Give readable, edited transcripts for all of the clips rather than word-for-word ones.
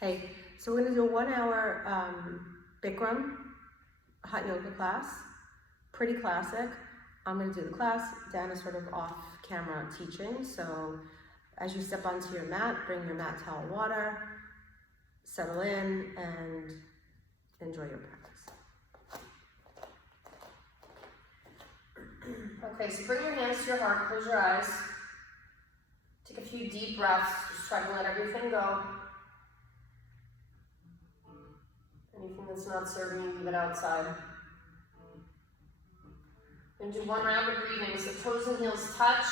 Hey, so we're gonna do a 1 hour Bikram hot yoga class, pretty classic. I'm gonna do the class, Dan is sort of off camera teaching, so as you step onto your mat, bring your mat towel water, settle in and enjoy your practice. Okay, so bring your hands to your heart, close your eyes. Take a few deep breaths, just try to let everything go. Anything that's not serving you, leave it outside. And do one round of breathing. So toes and heels touch.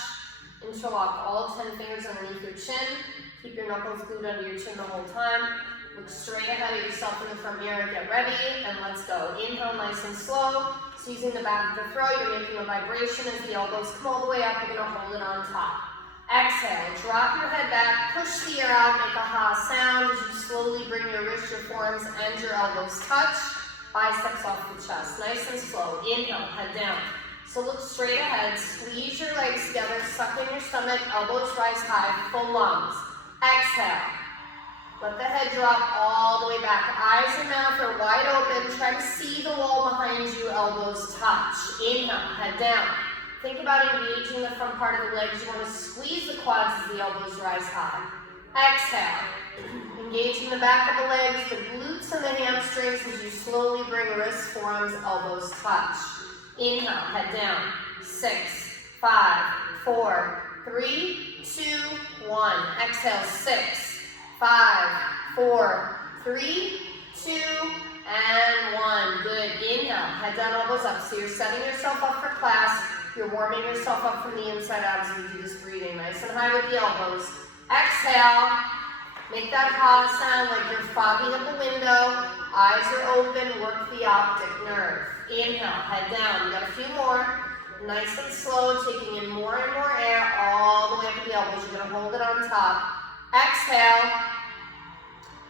Interlock all 10 fingers underneath your chin. Keep your knuckles glued under your chin the whole time. Look straight ahead of yourself in the front mirror. Get ready, and let's go. Inhale nice and slow. So using the back of the throat, you're making a vibration as the elbows come all the way up. You're going to hold it on top. Exhale, drop your head back, push the air out, make a ha sound as you slowly bring your wrists, your forearms, and your elbows touch. Biceps off the chest, nice and slow. Inhale, head down. So look straight ahead, squeeze your legs together, suck in your stomach, elbows rise high, full lungs. Exhale, let the head drop all the way back. Eyes and mouth are wide open. Try to see the wall behind you, elbows touch. Inhale, head down. Think about engaging the front part of the legs. You want to squeeze the quads as the elbows rise high. Exhale. Engaging the back of the legs, the glutes and the hamstrings as you slowly bring wrists, forearms, elbows touch. Inhale, head down. 6, 5, 4, 3, 2, 1. Exhale, 6, 5, 4, 3, 2, and 1. Good. Inhale, head down, elbows up. So you're setting yourself up for class. You're warming yourself up from the inside out as we do this breathing. Nice and high with the elbows. Exhale. Make that ha sound like you're fogging up a window. Eyes are open. Work the optic nerve. Inhale. Head down. We got a few more. Nice and slow. Taking in more and more air all the way up to the elbows. You're going to hold it on top. Exhale.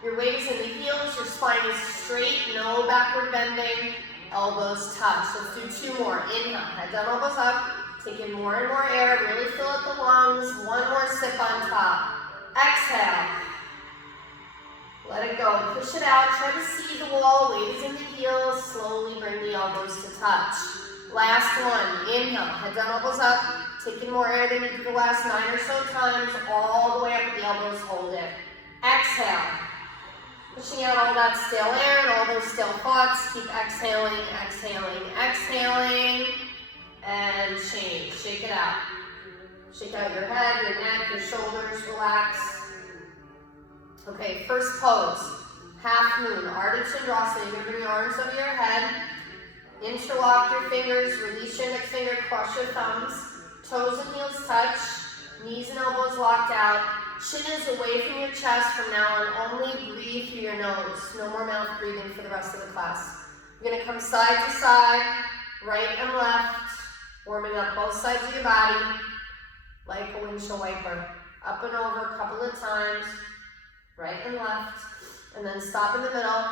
Your weight is in the heels. Your spine is straight. No backward bending. Elbows touch. Let's do 2 more. Inhale, head down, elbows up. Take in more and more air. Really fill up the lungs. 1 more sip on top. Exhale. Let it go. Push it out. Try to see the wall. Weight is in the heels. Slowly bring the elbows to touch. Last one. Inhale, head down, elbows up. Take in more air than you did the last 9 or so times. All the way up with the elbows. Hold it. Exhale. Pushing out all that stale air and all those stale thoughts. Keep exhaling, exhaling, exhaling. And change. Shake it out. Shake out your head, your neck, your shoulders. Relax. Okay, first pose. Half moon. Ardha Chandrasana. You're going to bring your arms over your head. Interlock your fingers. Release your index finger. Cross your thumbs. Toes and heels touch. Knees and elbows locked out. Chin is away from your chest from now on. Only breathe through your nose. No more mouth breathing for the rest of the class. You're going to come side to side, right and left, warming up both sides of your body like a windshield wiper. Up and over a couple of times, right and left, and then stop in the middle.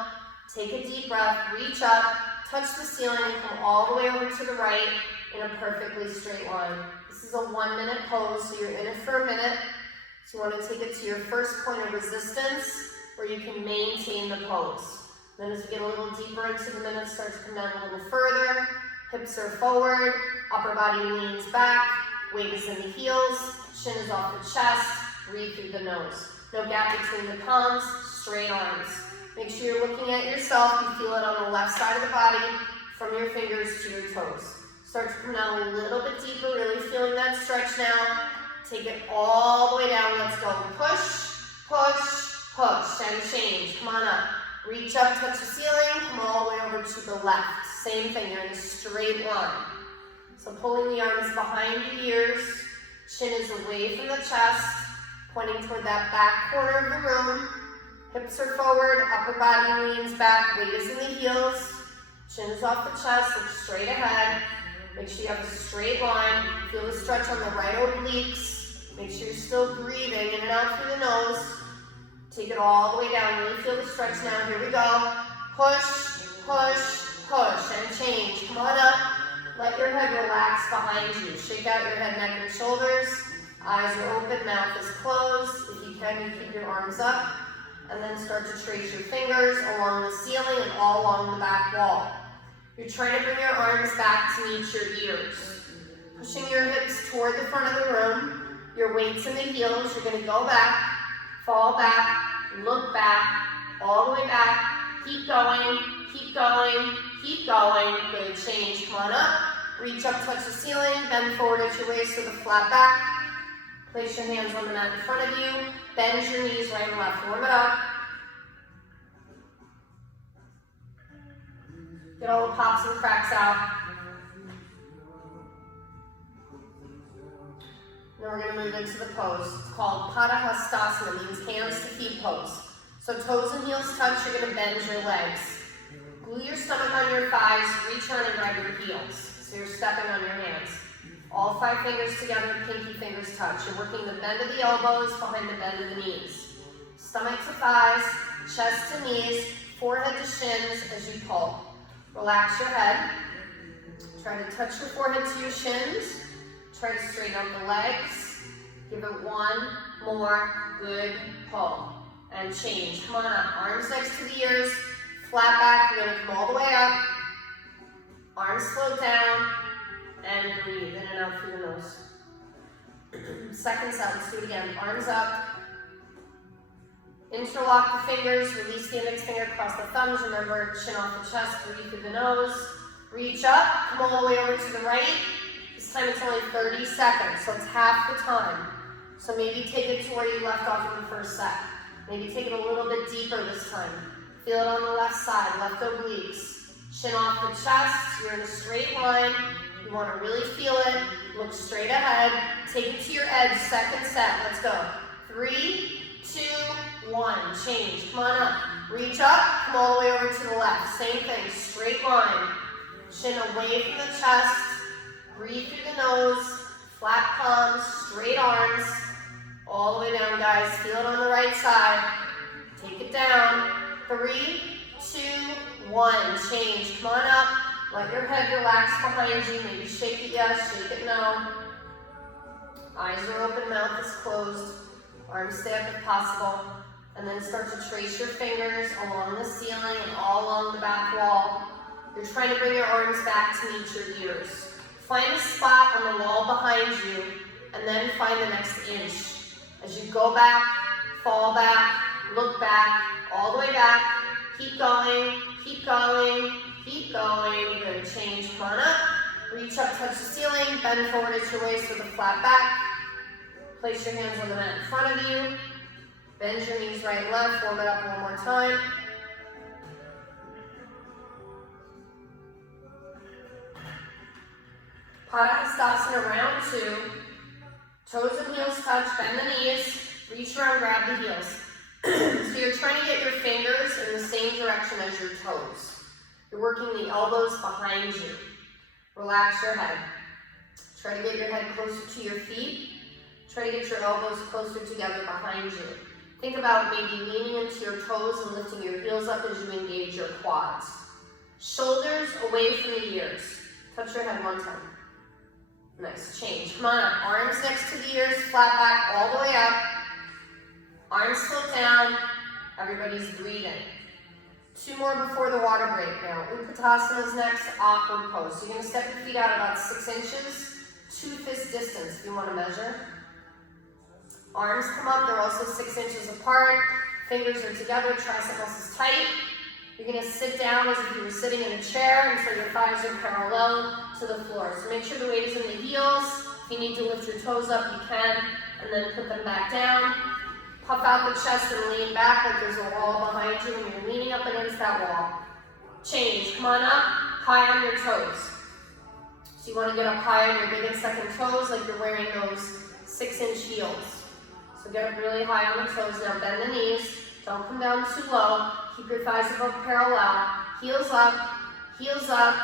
Take a deep breath, reach up, touch the ceiling, and come all the way over to the right in a perfectly straight line. This is a 1-minute pose, so you're in it for a minute. So you want to take it to your first point of resistance where you can maintain the pose. Then as we get a little deeper into the minute, start to come down a little further. Hips are forward, upper body leans back, weight is in the heels, chin is off the chest, breathe through the nose. No gap between the palms, straight arms. Make sure you're looking at yourself. You feel it on the left side of the body from your fingers to your toes. Start to come down a little bit deeper, really feeling that stretch now. Take it all the way down. Let's go. Push, push, push, and change. Come on up. Reach up, touch the ceiling. Come all the way over to the left. Same thing. You're in a straight line. So pulling the arms behind the ears. Chin is away from the chest. Pointing toward that back corner of the room. Hips are forward. Upper body leans back. Weight is in the heels. Chin is off the chest. Look straight ahead. Make sure you have a straight line. Feel the stretch on the right obliques. Make sure you're still breathing in and out through the nose. Take it all the way down. Really feel the stretch now. Here we go. Push, push, push, and change. Come on up. Let your head relax behind you. Shake out your head, neck, and shoulders. Eyes are open, mouth is closed. If you can, you keep your arms up. and then start to trace your fingers along the ceiling and all along the back wall. You're trying to bring your arms back to meet your ears. Pushing your hips toward the front of the room. Your weight's in the heels. You're going to go back, fall back, look back, all the way back. Keep going, keep going, keep going. Good, change. Come on up. Reach up, touch the ceiling. Bend forward at your waist with a flat back. Place your hands on the mat in front of you. Bend your knees right and left. Warm it up. Get all the pops and cracks out. Then we're going to move into the pose. It's called Padahastasana, means hands to feet pose. So toes and heels touch, you're going to bend your legs. Glue your stomach on your thighs, reach around and grab your heels. So you're stepping on your hands. All 5 fingers together, pinky fingers touch. You're working the bend of the elbows behind the bend of the knees. Stomach to thighs, chest to knees, forehead to shins as you pull. Relax your head. Try to touch your forehead to your shins. Try to straighten out the legs. Give it one more good pull. And change. Come on up. Arms next to the ears. Flat back. You're going to come all the way up. Arms float down. And breathe in and out through the nose. Second set. Let's do it again. Arms up. Interlock the fingers. Release the index finger across the thumbs. Remember, chin off the chest. Breathe through the nose. Reach up. Come all the way over to the right. This time it's only 30 seconds, so it's half the time. So maybe take it to where you left off in the first set. Maybe take it a little bit deeper this time. Feel it on the left side, left obliques. Chin off the chest, you're in a straight line. You want to really feel it. Look straight ahead. Take it to your edge, second set. Let's go. 3, 2, 1. Change. Come on up. Reach up, come all the way over to the left. Same thing, straight line. Chin away from the chest. Breathe through the nose, flat palms, straight arms, all the way down, guys. Feel it on the right side. Take it down. 3, 2, 1. Change. Come on up. Let your head relax behind you. Maybe shake it yes, shake it no. Eyes are open, mouth is closed. Arms stay up if possible. And then start to trace your fingers along the ceiling and all along the back wall. You're trying to bring your arms back to meet your ears. Find a spot on the wall behind you, and then find the next inch. As you go back, fall back, look back, all the way back. Keep going, keep going, keep going. Good, change, come on up. Reach up, touch the ceiling, bend forward at your waist with a flat back. Place your hands on the mat in front of you. Bend your knees right and left, warm it up one more time. Padahastasana round 2. Toes and heels touch, bend the knees, reach around, grab the heels. So you're trying to get your fingers in the same direction as your toes. You're working the elbows behind you. Relax your head. Try to get your head closer to your feet. Try to get your elbows closer together behind you. Think about maybe leaning into your toes and lifting your heels up as you engage your quads. Shoulders away from the ears. Touch your head one time. Nice, change. Come on up. Arms next to the ears, flat back all the way up. Arms float down. Everybody's breathing. 2 more before the water break now. Utkatasana is next, awkward pose. So you're going to step your feet out about 6 inches, 2 fist distance if you want to measure. Arms come up, they're also 6 inches apart. Fingers are together, tricep muscles tight. You're going to sit down as if you were sitting in a chair until your thighs are parallel to the floor. So make sure the weight is in the heels. If you need to lift your toes up, you can, and then put them back down. Puff out the chest and lean back like there's a wall behind you and you're leaning up against that wall. Change. Come on up, high on your toes. So you want to get up high on your big and second toes like you're wearing those 6-inch heels. So get up really high on the toes. Now bend the knees. Don't come down too low. Keep your thighs above parallel. Heels up, heels up,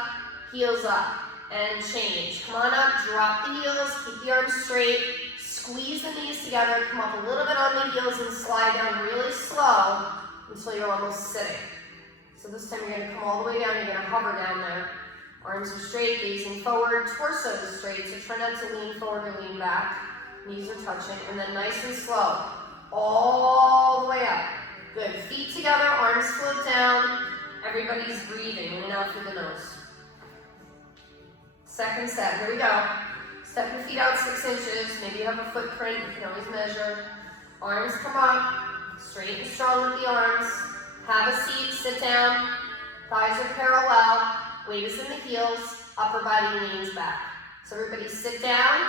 heels up. And change. Come on up, drop the heels, keep the arms straight. Squeeze the knees together, come up a little bit on the heels and slide down really slow until you're almost sitting. So this time you're going to come all the way down, you're going to hover down there. Arms are straight, gazing forward, torso is straight, so try not to lean forward or lean back. Knees are touching, and then nice and slow, all the way up. Good. Feet together, arms float down. Everybody's breathing in and out through the nose. Second set. Here we go. Step your feet out 6 inches. Maybe you have a footprint. You can always measure. Arms come up. Straight and strong with the arms. Have a seat. Sit down. Thighs are parallel. Weight is in the heels. Upper body leans back. So everybody sit down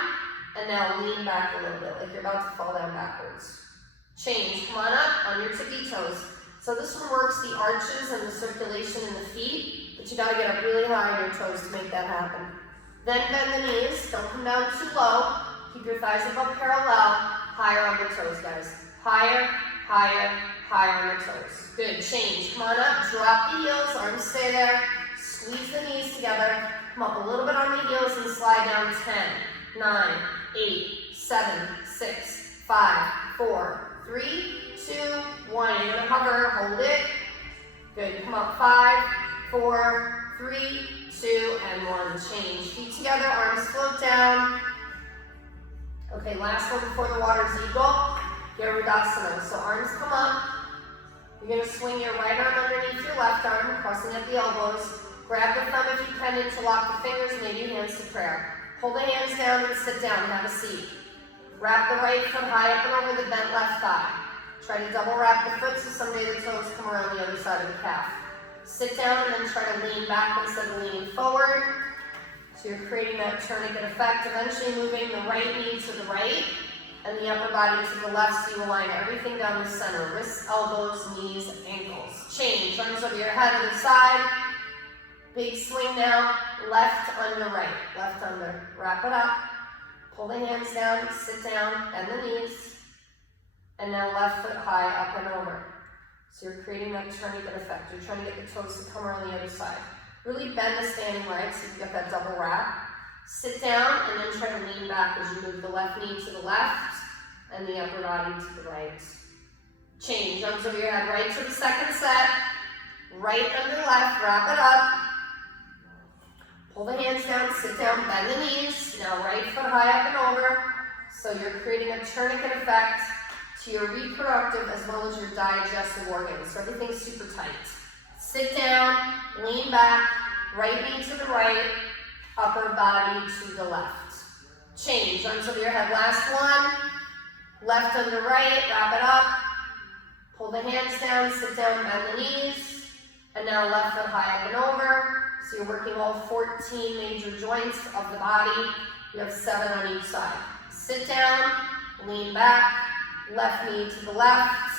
and now lean back a little bit like you're about to fall down backwards. Change. Come on up on your tippy toes. So this one works the arches and the circulation in the feet, but you got to get up really high on your toes to make that happen. Then bend the knees. Don't come down too low. Keep your thighs above parallel. Higher on the toes, guys. Higher, higher, higher on the toes. Good. Change. Come on up. Drop the heels. Arms stay there. Squeeze the knees together. Come up a little bit on the heels and slide down 10, 9, 8, 7, 6, 5, 4, 3, 2, 1. You're going to hover. Hold it. Good. Come up 5, 4, 3, 2, and 1. Change. Feet together. Arms float down. Okay, last one before the water's eagle. Garudasana. So arms come up. You're going to swing your right arm underneath your left arm, crossing at the elbows. Grab the thumb if you can, interlock the fingers, maybe hands to prayer. Pull the hands down and sit down and have a seat. Wrap the right foot high up and over the bent left thigh. Try to double wrap the foot so someday the toes come around the other side of the calf. Sit down and then try to lean back instead of leaning forward. So you're creating that tourniquet effect, eventually moving the right knee to the right and the upper body to the left so you align everything down the center. Wrists, elbows, knees, ankles. Change. Arms over your head to the side. Big swing now. Left under, right. Left under. Wrap it up. Pull the hands down. Sit down. Bend the knees. And now left foot high up and over. So you're creating that tourniquet effect. You're trying to get the toes to come around the other side. Really bend the standing leg so you get that double wrap. Sit down and then try to lean back as you move the left knee to the left and the upper body to the right. Change. Arms over your head. Right to the second set. Right under left. Wrap it up. Pull the hands down. Sit down. Bend the knees. Now right foot high up and over. So you're creating a tourniquet effect to your reproductive as well as your digestive organs. So everything's super tight. Sit down, lean back, right knee to the right, upper body to the left. Change. Arms over your head. Last one. Left under right. Wrap it up. Pull the hands down. Sit down. Bend the knees. And now left foot high up and over. So you're working all 14 major joints of the body. You have 7 on each side. Sit down, lean back, left knee to the left,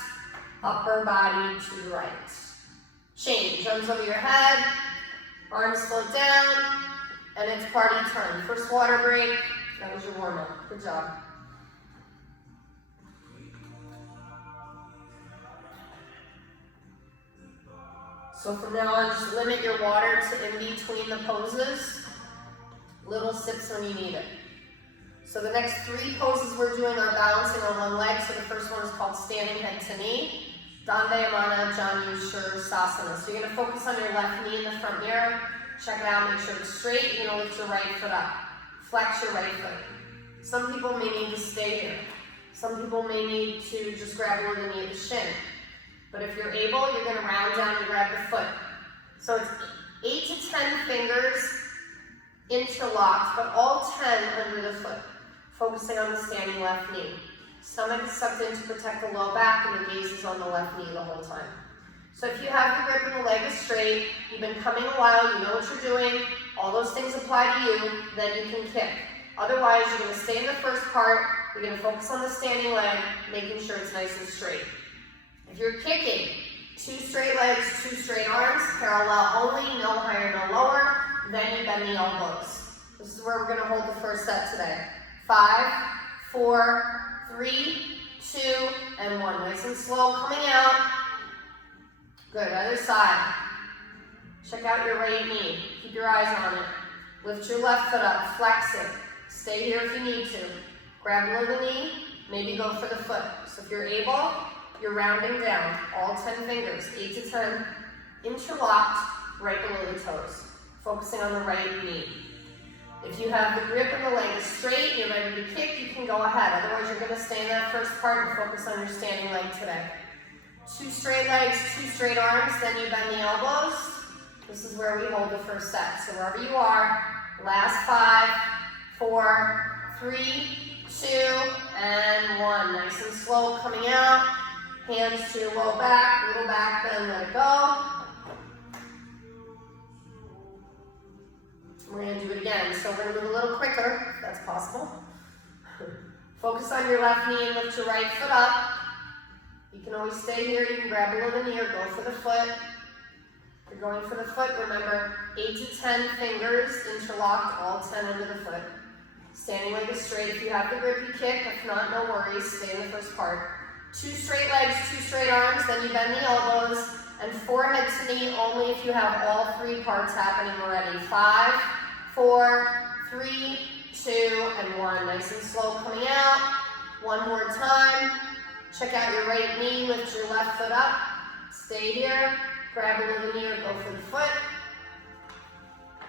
upper body to the right. Change. Arms over your head, arms float down, and it's party time. First water break. That was your warm-up. Good job. So from now on, just limit your water to in between the poses. Little sips when you need it. So the next 3 poses we're doing are balancing on one leg. So the first one is called standing head to knee. Dandayamana Janu Shavasana. So you're going to focus on your left knee in the front mirror. Check it out, make sure it's straight. You're going to lift your right foot up. Flex your right foot. Some people may need to stay here. Some people may need to just grab over the knee of the shin. But if you're able, you're going to round down and grab the foot. So it's 8 to 10 fingers interlocked, but all 10 under the foot. Focusing on the standing left knee. Stomach is sucked in to protect the low back and the gaze is on the left knee the whole time. So if you have your grip and the leg is straight, you've been coming a while, you know what you're doing, all those things apply to you, then you can kick. Otherwise, you're going to stay in the first part, you're going to focus on the standing leg, making sure it's nice and straight. If you're kicking, 2 straight legs, 2 straight arms, parallel only, no higher, no lower, then you bend the elbows. This is where we're going to hold the first set today. 5, 4, 3, 2, and 1. Nice and slow coming out. Good, other side. Check out your right knee. Keep your eyes on it. Lift your left foot up, flex it. Stay here if you need to. Grab below the knee, maybe go for the foot. So if you're able, you're rounding down, all 10 fingers, 8 to 10, interlocked right below the toes, focusing on the right knee. If you have the grip and the leg is straight, and you're ready to kick, you can go ahead. Otherwise, you're going to stay in that first part and focus on your standing leg today. 2 straight legs, 2 straight arms, then you bend the elbows. This is where we hold the first set. So wherever you are, last 5, 4, 3, 2, and 1. Nice and slow coming out. Hands to your low back, little back bend, let it go. We're going to do it again. So we're going to move a little quicker, if that's possible. Focus on your left knee and lift your right foot up. You can always stay here. You can grab a little knee or go for the foot. If you're going for the foot, remember 8 to 10 fingers interlocked, all 10 under the foot. Standing leg is straight. If you have the grip, you kick. If not, no worries. Stay in the first part. 2 straight legs, 2 straight arms, then you bend the elbows, and forehead to knee only if you have all 3 parts happening already. 5, 4, 3, 2, and 1. Nice and slow coming out. One more time. Check out your right knee, lift your left foot up. Stay here. Grab a little knee or go for the foot.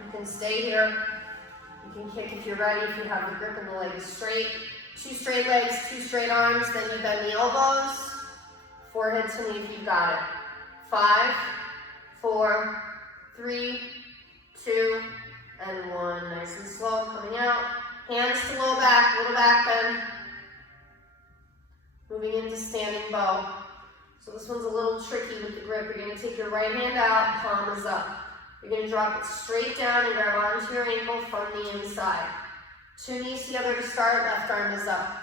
You can stay here. You can kick if you're ready, if you have the grip and the leg is straight. 2 straight legs, 2 straight arms, then you bend the elbows. Forehead to knee if you got it. 5, 4, 3, 2, and 1. Nice and slow coming out. Hands to low back, little back bend. Moving into standing bow. So this one's a little tricky with the grip. You're going to take your right hand out, palm is up. You're going to drop it straight down and grab onto your ankle from the inside. 2 knees together to start, left arm is up.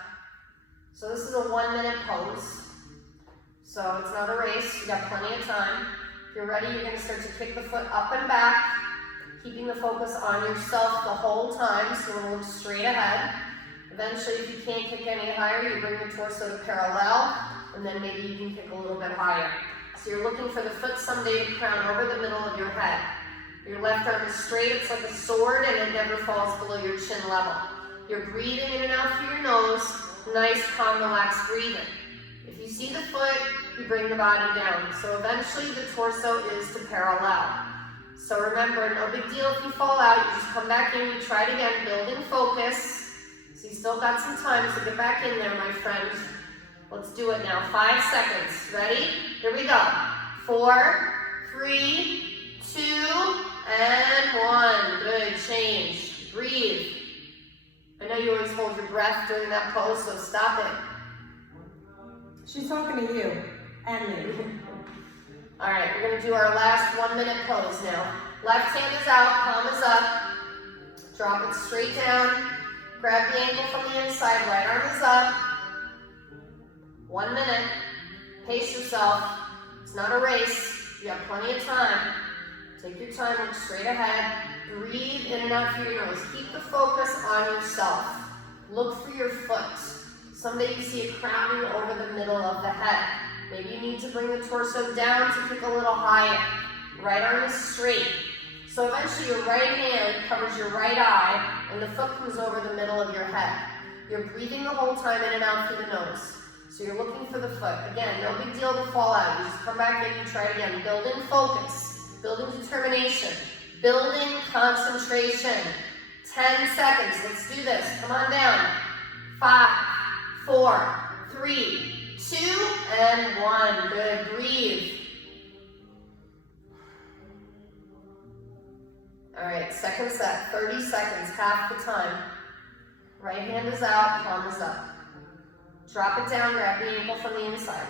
So this is a 1-minute pose. So it's not a race, you got plenty of time. If you're ready, you're going to start to kick the foot up and back, keeping the focus on yourself the whole time, so it'll look straight ahead. Eventually, if you can't kick any higher, you bring the torso to parallel, and then maybe you can kick a little bit higher. So you're looking for the foot someday to crown over the middle of your head. Your left arm is straight, it's like a sword, and it never falls below your chin level. You're breathing in and out through your nose, nice, calm, relaxed breathing. If you see the foot, you bring the body down. So eventually the torso is to parallel. So remember, no big deal if you fall out, you just come back in, you try it again, building focus. So you still got some time, so get back in there, my friends. Let's do it now, 5 seconds. Ready? Here we go. 4, 3, 2, and 1. Good, change. Breathe. I know you always hold your breath during that pose, so stop it. She's talking to you and me. All right, we're going to do our last 1-minute pose now. Left hand is out, palm is up. Drop it straight down. Grab the ankle from the inside, right arm is up. 1 minute. Pace yourself. It's not a race. You have plenty of time. Take your time, look straight ahead. Breathe in and out through your nose. Keep the focus on yourself. Look for your foot. Someday you see it crowning over the middle of the head. Maybe you need to bring the torso down to kick a little higher. Right arm is straight. So eventually your right hand covers your right eye and the foot comes over the middle of your head. You're breathing the whole time in and out through the nose. So you're looking for the foot. Again, no big deal to fall out. You just come back in and try it again. Building focus, building determination, building concentration. 10 seconds. Let's do this. Come on down. 5, 4, 3, 2, and 1. Good. Breathe. All right, second set. 30 seconds, half the time. Right hand is out, palm is up. Drop it down, grab the ankle from the inside.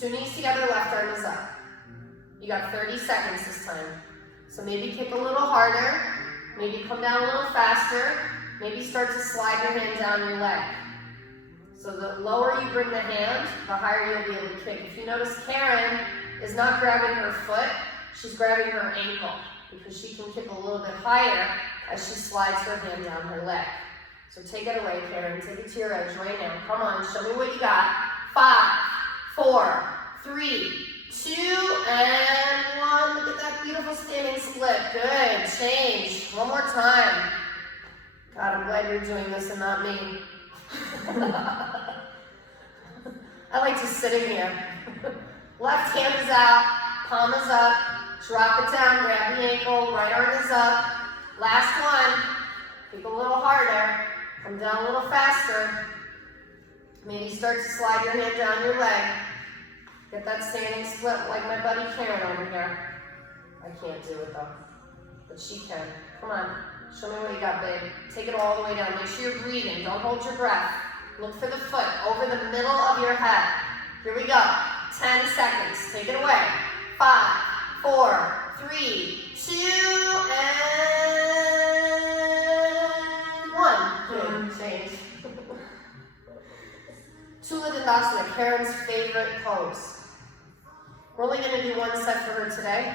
2 knees together, left arm is up. You got 30 seconds this time. So maybe kick a little harder, maybe come down a little faster, maybe start to slide your hand down your leg. So the lower you bring the hand, the higher you'll be able to kick. If you notice, Karen is not grabbing her foot, she's grabbing her ankle because she can kick a little bit higher as she slides her hand down her leg. So take it away, Karen. Take it to your edge right now. Come on, show me what you got. 5, 4, 3, 2, and 1. Look at that beautiful standing split. Good. Change. One more time. God, I'm glad you're doing this and not me. I like to sit in here. Left hand is out. Palm is up. Drop it down. Grab the ankle. Right arm is up. Last one. Kick a little harder. Come down a little faster. Maybe start to slide your hand down your leg. Get that standing split like my buddy Karen over here. I can't do it though, but she can. Come on, show me what you got, babe. Take it all the way down. Make sure you're breathing. Don't hold your breath. Look for the foot over the middle of your head. Here we go. 10 seconds. Take it away. 5, 4, 3, 2, and 1. Good. Change. Tula Dandasana, Karen's favorite pose. We're only going to do 1 set for her today.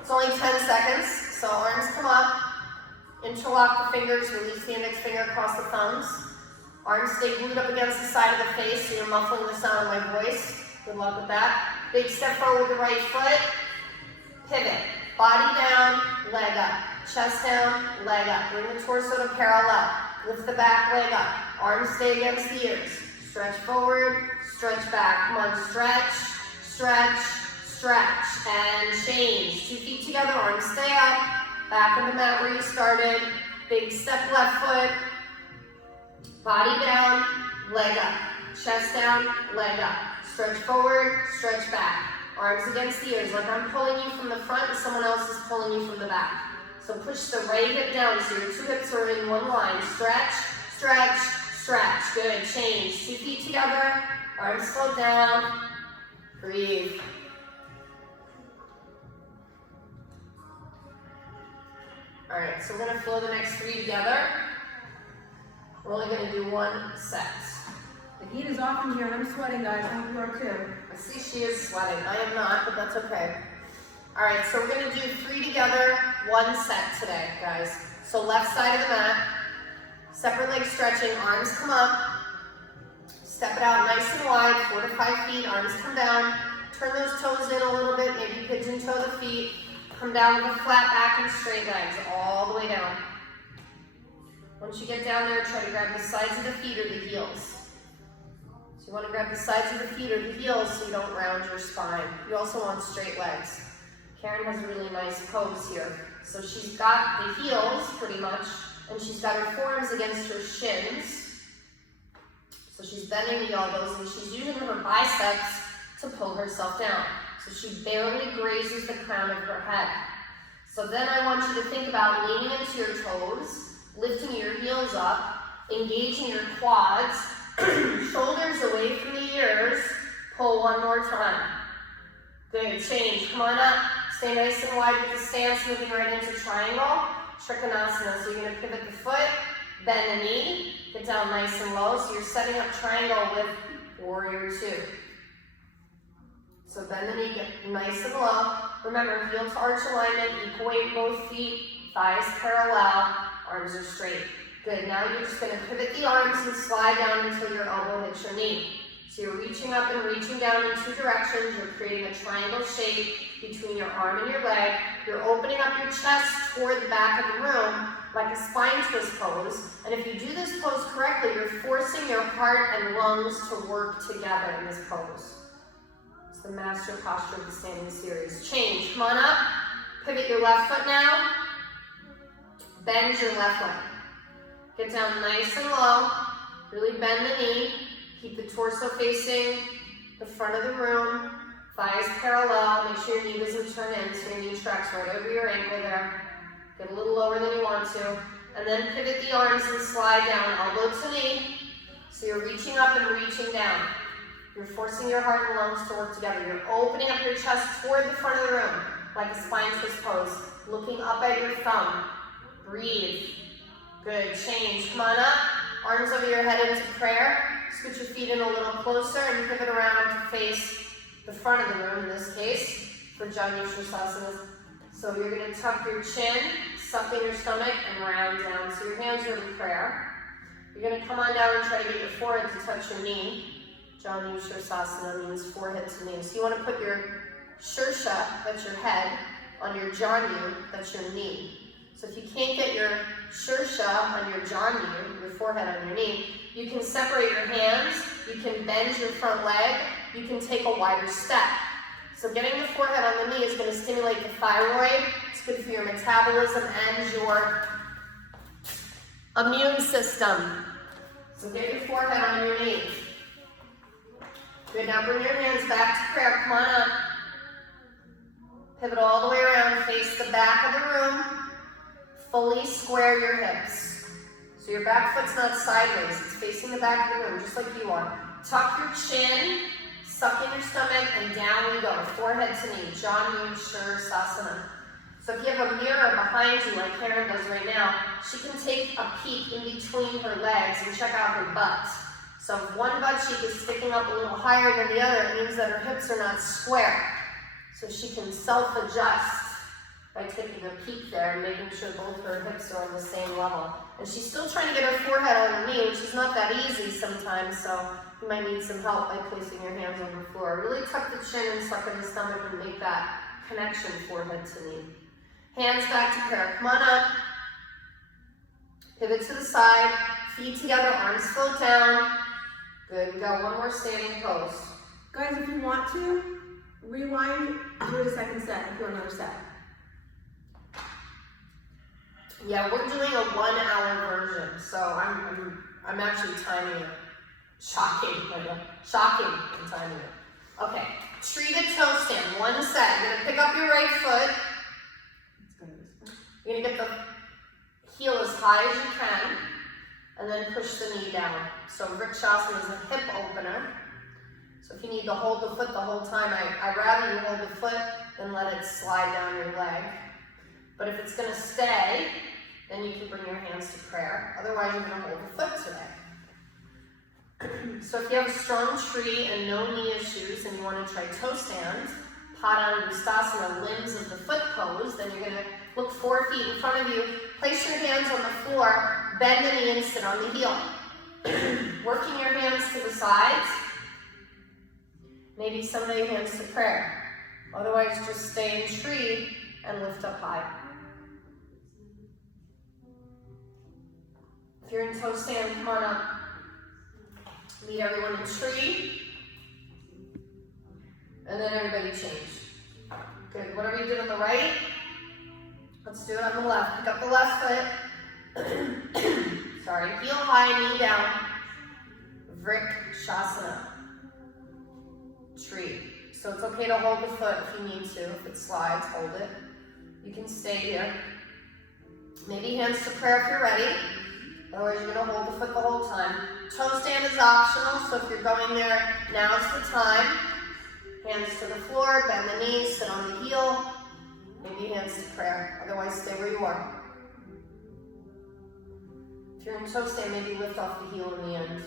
It's only 10 seconds, so arms come up, interlock the fingers, release the index finger across the thumbs. Arms stay glued up against the side of the face, so you're muffling the sound of my voice. Good luck with that. Big step forward with the right foot. Pivot. Body down, leg up. Chest down, leg up. Bring the torso to parallel. Lift the back leg up. Arms stay against the ears. Stretch forward, stretch back. Come on, stretch, stretch, stretch. And change. 2 feet together, arms stay up. Back on the mat where you started. Big step left foot. Body down, leg up. Chest down, leg up. Stretch forward, stretch back. Arms against the ears, like I'm pulling you from the front and someone else is pulling you from the back. So push the right hip down so your 2 hips are in one line. Stretch, stretch, stretch. Good, change. 2 feet together, arms float down. Breathe. All right, so we're gonna flow the next 3 together. We're only gonna do 1 set. The heat is off in here and I'm sweating, guys. I hope you are too. I see she is sweating. I am not, but that's okay. All right, so we're gonna do 3 together, 1 set today, guys. So left side of the mat, separate leg stretching, arms come up, step it out nice and wide, 4 to 5 feet, arms come down, turn those toes in a little bit, maybe pigeon toe the feet, come down with a flat back and straight legs, all the way down. Once you get down there, try to grab the sides of the feet or the heels. So you want to grab the sides of the feet or the heels so you don't round your spine. You also want straight legs. Karen has a really nice pose here. So she's got the heels pretty much, and she's got her forearms against her shins. So she's bending the elbows and she's using her biceps to pull herself down. So she barely grazes the crown of her head. So then I want you to think about leaning into your toes, lifting your heels up, engaging your quads, shoulders away from the ears. Pull 1 more time. Good, change. Come on up. Stay nice and wide with the stance, moving right into triangle. Trikonasana. So you're going to pivot the foot, bend the knee, get down nice and low. So you're setting up triangle with warrior 2. So bend the knee, get nice and low. Remember, heel to arch alignment, equal weight both feet, thighs parallel, arms are straight. Good, now you're just gonna pivot the arms and slide down until your elbow hits your knee. So you're reaching up and reaching down in 2 directions. You're creating a triangle shape between your arm and your leg. You're opening up your chest toward the back of the room like a spine twist pose. And if you do this pose correctly, you're forcing your heart and lungs to work together in this pose. It's the master posture of the standing series. Change, come on up. Pivot your left foot now. Bend your left leg. Get down nice and low. Really bend the knee. Keep the torso facing the front of the room. Thighs parallel. Make sure your knee doesn't turn in so your knee tracks right over your ankle there. Get a little lower than you want to. And then pivot the arms and slide down elbow to knee. So you're reaching up and reaching down. You're forcing your heart and lungs to work together. You're opening up your chest toward the front of the room like a spine twist pose. Looking up at your thumb. Breathe. Good, change. Come on up. Arms over your head into prayer. Scoot your feet in a little closer and pivot around to face the front of the room in this case for Shavasana. So you're going to tuck your chin, suck in your stomach, and round down. So your hands are in prayer. You're going to come on down and try to get your forehead to touch your knee. Shavasana means forehead to knee. So you want to put your shirsha, that's your head, on your janyu, that's your knee. So if you can't get your shirsha on your janyu, your forehead on your knee, you can separate your hands, you can bend your front leg, you can take a wider step. So getting the forehead on the knee is going to stimulate the thyroid. It's good for your metabolism and your immune system. So get your forehead on your knee. Good, now bring your hands back to prayer. Come on up. Pivot all the way around. Face the back of the room. Fully square your hips. So your back foot's not sideways. It's facing the back of the room, just like you are. Tuck your chin. Suck in your stomach, and down we go. Forehead to knee. Shavasana. So if you have a mirror behind you, like Karen does right now, she can take a peek in between her legs and check out her butt. So if one butt cheek is sticking up a little higher than the other, it means that her hips are not square. So she can self-adjust by taking a peek there and making sure both her hips are on the same level. And she's still trying to get her forehead on her knee, which is not that easy sometimes, so you might need some help by placing your hands on the floor. Really tuck the chin and suck in the stomach and make that connection forehead to knee. Hands back to prayer. Come on up. Pivot to the side. Feet together, arms float down. Good. We got one more standing pose. Guys, if you want to, rewind, do a second set if you want another set. Yeah, we're doing a 1 hour version, so I'm actually timing it. Shocking I'm timing it. Okay, treated toe stand, one set. You're gonna pick up your right foot. You're gonna get the heel as high as you can, and then push the knee down. So Vrikshasana is a hip opener. So if you need to hold the foot the whole time, I'd rather you hold the foot than let it slide down your leg. But if it's gonna stay, then you can bring your hands to prayer. Otherwise, you're gonna hold the foot today. So if you have a strong tree and no knee issues and you want to try toe stand, Padangusthasana, limbs of the foot pose, then you're going to look 4 feet in front of you, place your hands on the floor, bend the knee and sit on the heel. Working your hands to the sides, maybe some of your hands to prayer. Otherwise, just stay in tree and lift up high. If you're in toe stand, come on up. Meet everyone in tree. And then everybody change. Good. Whatever you did on the right, let's do it on the left. Pick up the left foot. Sorry. Heel high, knee down. Vrikshasana. Tree. So it's okay to hold the foot if you need to. If it slides, hold it. You can stay here. Maybe hands to prayer if you're ready. Otherwise, you're going to hold the foot the whole time. Toe stand is optional, so if you're going there, now's the time. Hands to the floor, bend the knees, sit on the heel. Maybe hands to prayer. Otherwise, stay where you are. If you're in toe stand, maybe lift off the heel in the end.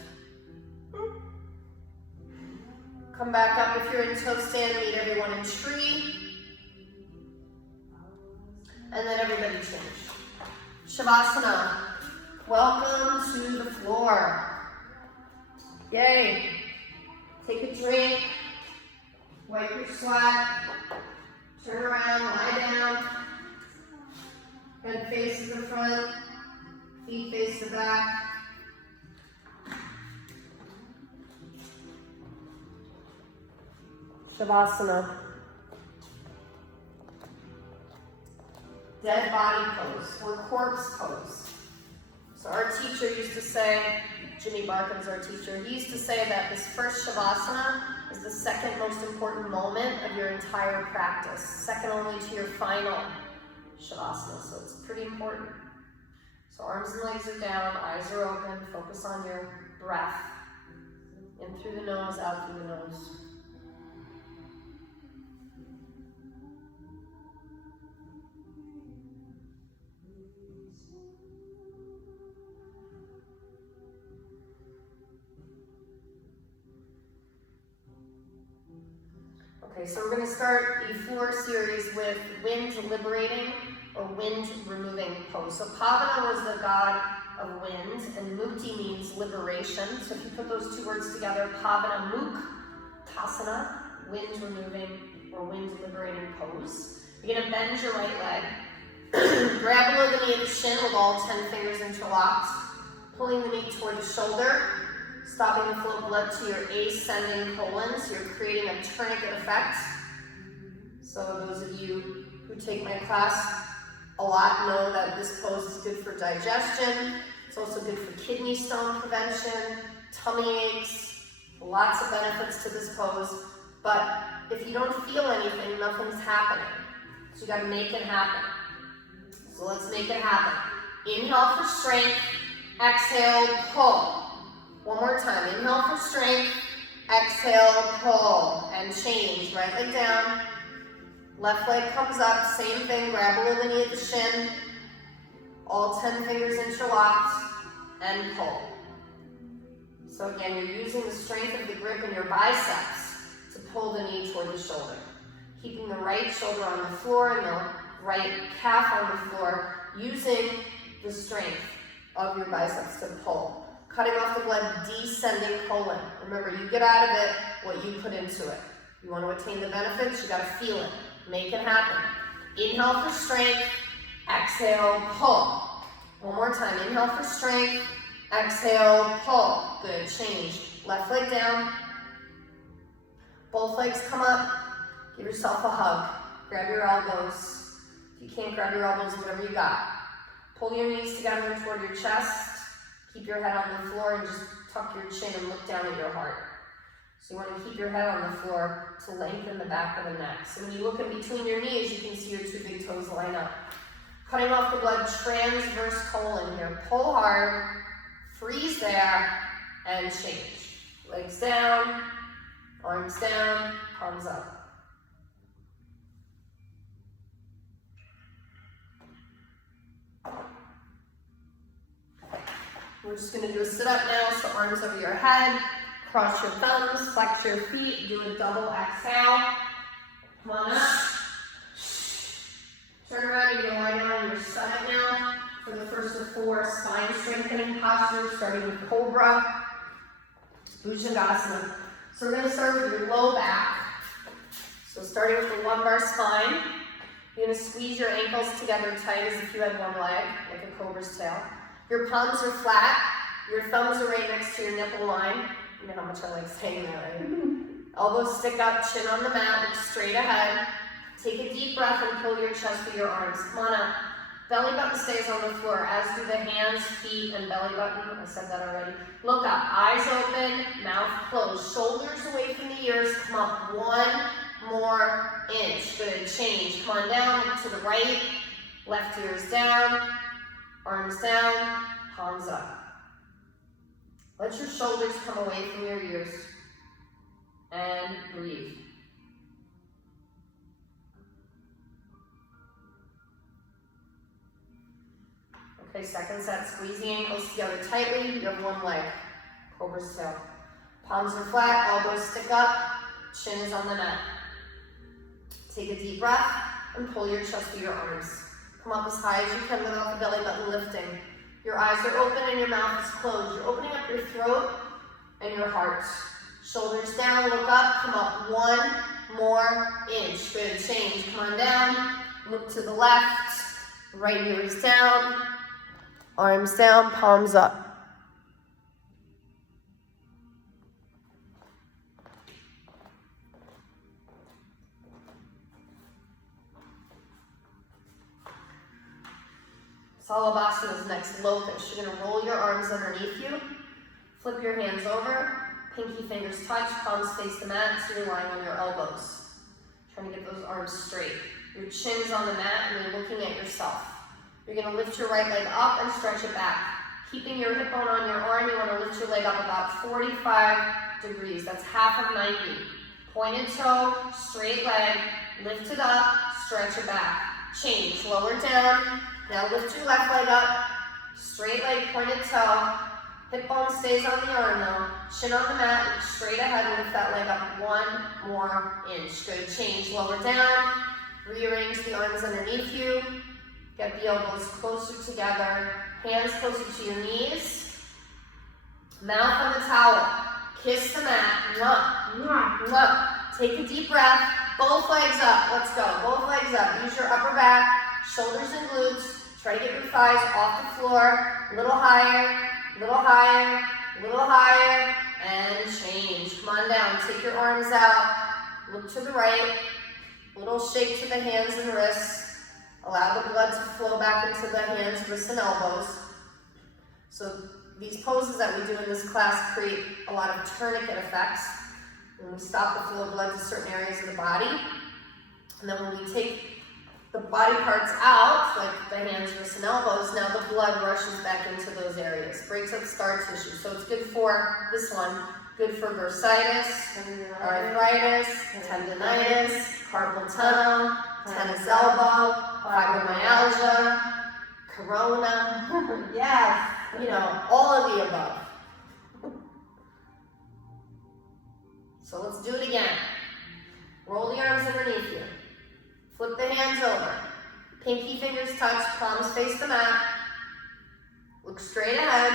Come back up if you're in toe stand, meet everyone in tree. And then everybody change. Shavasana. Welcome to the floor. Yay. Take a drink. Wipe your sweat. Turn around, lie down. Head faces the front. Feet face the back. Shavasana. Dead body pose, or corpse pose. So our teacher used to say, Jimmy Barkin's our teacher, he used to say that this first Shavasana is the second most important moment of your entire practice, second only to your final Shavasana, so it's pretty important. So arms and legs are down, eyes are open, focus on your breath. In through the nose, out through the nose. Okay, so we're going to start a floor series with wind liberating or wind removing pose. So Pavana was the god of wind, and Mukti means liberation. So if you put those two words together, Pavana Muktasana, wind removing or wind liberating pose. You're going to bend your right leg, grab below the knee at the shin with all 10 fingers interlocked, pulling the knee toward the shoulder, stopping the flow of blood to your ascending colon, so you're creating a tourniquet effect. So those of you who take my class a lot know that this pose is good for digestion. It's also good for kidney stone prevention, tummy aches, Lots of benefits to this pose, but if you don't feel anything, nothing's happening. So you gotta make it happen. So let's make it happen. Inhale for strength, exhale, pull. One more time, inhale for strength, exhale, pull, and change. Right leg down, left leg comes up, same thing, grab below the knee at the shin, all 10 fingers interlocked, and pull. So again, you're using the strength of the grip in your biceps to pull the knee toward the shoulder. Keeping the right shoulder on the floor and the right calf on the floor, using the strength of your biceps to pull. Cutting off the blood, descending colon. Remember, you get out of it what you put into it. You want to attain the benefits, you got to feel it. Make it happen. Inhale for strength, exhale, pull. One more time, inhale for strength, exhale, pull. Good, change. Left leg down. Both legs come up. Give yourself a hug. Grab your elbows. If you can't grab your elbows, whatever you got. Pull your knees together toward your chest. Keep your head on the floor and just tuck your chin and look down at your heart. So you want to keep your head on the floor to lengthen the back of the neck. So when you look in between your knees, you can see your two big toes line up. Cutting off the blood, transverse colon here. Pull hard, freeze there, and change. Legs down, arms down, palms up. We're just going to do a sit-up now, so arms over your head, cross your thumbs, flex your feet, do a double exhale. Come on up. Turn around, you're going to lie down on your stomach now for the first of 4 spine strengthening postures, starting with Cobra, Bhujangasana. So we're going to start with your low back. So starting with the lumbar spine, you're going to squeeze your ankles together tight as if you had one leg, like a cobra's tail. Your palms are flat, your thumbs are right next to your nipple line. You know how much I like saying that, right? Elbows stick up, chin on the mat, look straight ahead. Take a deep breath and pull your chest with your arms. Come on up. Belly button stays on the floor, as do the hands, feet, and belly button. I said that already. Look up, eyes open, mouth closed. Shoulders away from the ears. Come up 1 more inch. Good, change. Come on down to the right. Left ear is down. Arms down, palms up. Let your shoulders come away from your ears and breathe. Okay, second set, squeeze the ankles together tightly. You have one leg, cobra's tail. Palms are flat, elbows stick up, chin is on the mat. Take a deep breath and pull your chest through your arms. Come up as high as you can without the belly button lifting. Your eyes are open and your mouth is closed. You're opening up your throat and your heart. Shoulders down, look up, come up 1 more inch. Good, change. Come on down, look to the left. Right ear is down, arms down, palms up. Salabhasana's next, locust. You're going to roll your arms underneath you, flip your hands over, pinky fingers touch, palms face the mat, so you're lying on your elbows. Trying to get those arms straight. Your chin's on the mat and you're looking at yourself. You're going to lift your right leg up and stretch it back. Keeping your hip bone on your arm, you want to lift your leg up about 45 degrees. That's half of 90. Pointed toe, straight leg, lift it up, stretch it back. Change, lower down. Now lift your left leg up, straight leg, pointed toe. Hip bone stays on the arm though. Chin on the mat, look straight ahead and lift that leg up 1 more inch. Good, change, lower down. Rearrange the arms underneath you. Get the elbows closer together. Hands closer to your knees. Mouth on the towel. Kiss the mat. Mwah, mwah, mwah. Take a deep breath. Both legs up. Let's go. Both legs up. Use your upper back, shoulders and glutes. Try to get your thighs off the floor. A little higher, little higher, little higher, and change. Come on down. Take your arms out. Look to the right. Little shake to the hands and wrists. Allow the blood to flow back into the hands, wrists, and elbows. So these poses that we do in this class create a lot of tourniquet effects. When we stop the flow of blood to certain areas of the body, and then when we take the body parts out, like the hands, wrists, and elbows, now the blood rushes back into those areas, breaks up scar tissue. So it's good for this one, good for bursitis, arthritis, tendonitis, carpal tunnel, tennis elbow, fibromyalgia, corona, Yes. you know, all of the above. So let's do it again. Roll the arms underneath you. Flip the hands over. Pinky fingers touch, palms face the mat. Look straight ahead.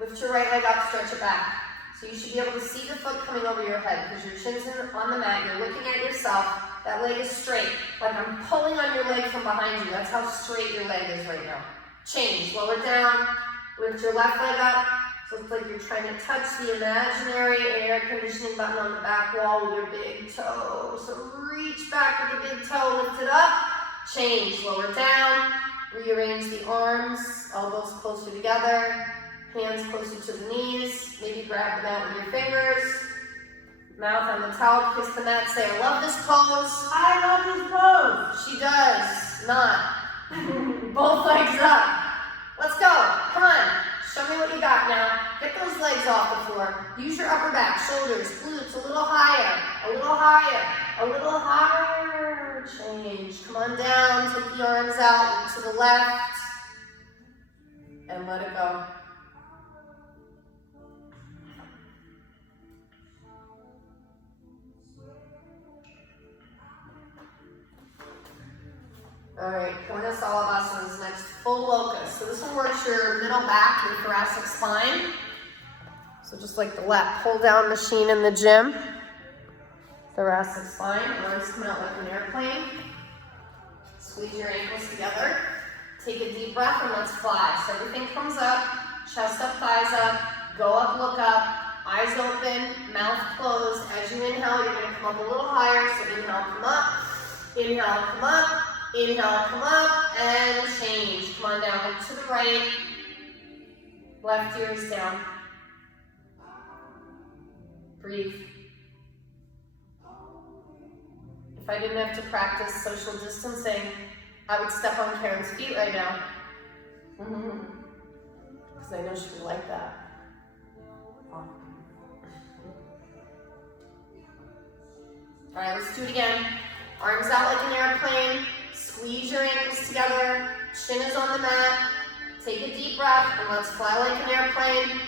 Lift your right leg up, stretch it back. So you should be able to see the foot coming over your head because your chin's on the mat. You're looking at yourself. That leg is straight. Like I'm pulling on your leg from behind you. That's how straight your leg is right now. Change. Lower down. Lift your left leg up. So it's like you're trying to touch the imaginary air conditioning button on the back wall with your big toe. So reach back with the big toe, lift it up, change, lower down, rearrange the arms, elbows closer together, hands closer to the knees, maybe grab the mat with your fingers, mouth on the towel, kiss the mat, say, I love this pose. I love this pose. She does not. Both legs up. Let's go, come on. Show me what you got now. Get those legs off the floor. Use your upper back, shoulders, glutes, a little higher, a little higher, a little higher. Change. Come on down, take the arms out to the left, and let it go. All right, Kona Salavasana is next, full locust. So this one works your middle back, your thoracic spine. So just like the lat pull down machine in the gym. Thoracic spine, arms coming out like an airplane. Squeeze your ankles together. Take a deep breath and let's fly. So everything comes up, chest up, thighs up, go up, look up, eyes open, mouth closed. As you inhale, you're gonna come up a little higher. So inhale, come up, inhale, come up. Inhale, come up, and change. Come on down, look to the right. Left ear is down. Breathe. If I didn't have to practice social distancing, I would step on Karen's feet right now. Because I know she would like that. All right, let's do it again. Arms out like an airplane. Squeeze your ankles together, chin is on the mat, take a deep breath, and let's fly like an airplane.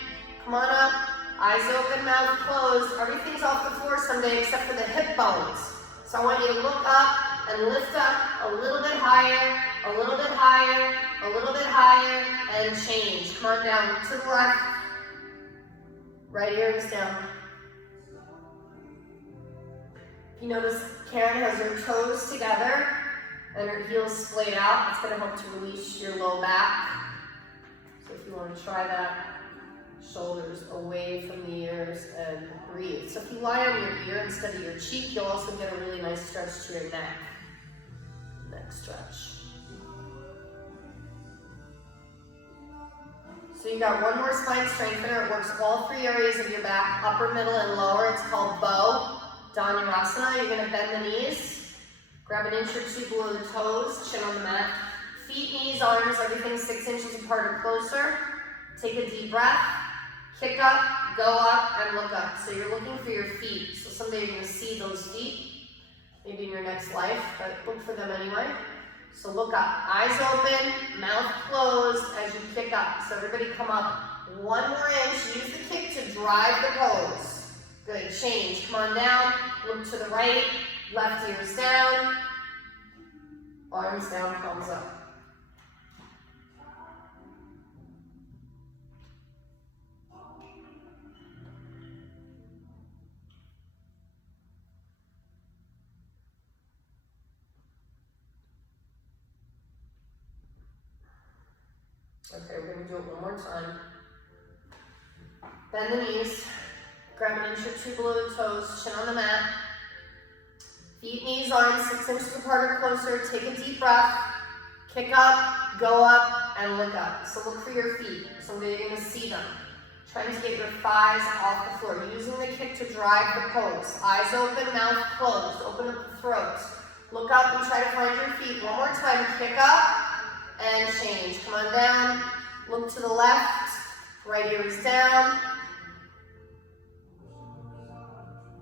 Come on up, eyes open, mouth closed. Everything's off the floor someday except for the hip bones. So I want you to look up and lift up a little bit higher, a little bit higher, a little bit higher, and change. Come on down, look to the left. Right ear is down. If you notice, Karen has her toes together and her heels splayed out. It's going to help to release your low back. So if you want to try that, shoulders away from the ears and breathe. So if you lie on your ear instead of your cheek, you'll also get a really nice stretch to your neck. Neck stretch. So you got one more spine strengthener. It works all three areas of your back, upper, middle, and lower. It's called bow. Dhanurasana. You're going to bend the knees. Grab an inch or two below the toes, chin on the mat. Feet, knees, arms, everything 6 inches apart or closer. Take a deep breath. Kick up, go up, and look up. So you're looking for your feet. So someday you're going to see those feet, maybe in your next life, but look for them anyway. So look up. Eyes open, mouth closed as you kick up. So everybody come up 1 more inch. Use the kick to drive the pose. Good. Change. Come on down. Look to the right. Left ear's down, arms down, palms up. Okay, we're going to do it one more time. Bend the knees, grab an inch or two below the toes, chin on the mat. Feet, knees, arms 6 inches apart or closer. Take a deep breath. Kick up, go up, and look up. So look for your feet. So you're going to see them. Trying to get your thighs off the floor. Using the kick to drive the pose. Eyes open, mouth closed. Open up the throat. Look up and try to find your feet. One more time. Kick up and change. Come on down. Look to the left. Right ear is down.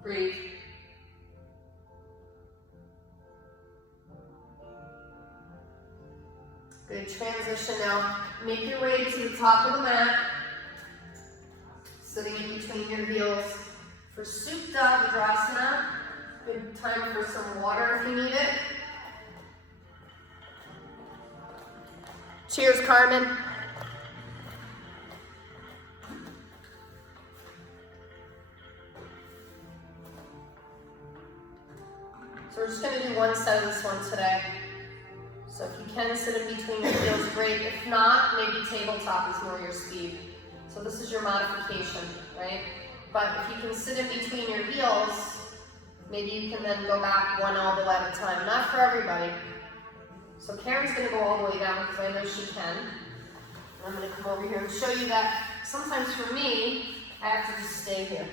Breathe. Good transition now. Make your way to the top of the mat. Sitting in between your heels. For Supta Vidrasana, good time for some water if you need it. Cheers, Carmen. So we're just going to do one set of this one today. So if you can sit in between your heels, great. If not, maybe tabletop is more your speed. So this is your modification, right? But if you can sit in between your heels, maybe you can then go back one elbow at a time. Not for everybody. So Karen's going to go all the way down because I know she can. And I'm going to come over here and show you that sometimes for me, I have to just stay here.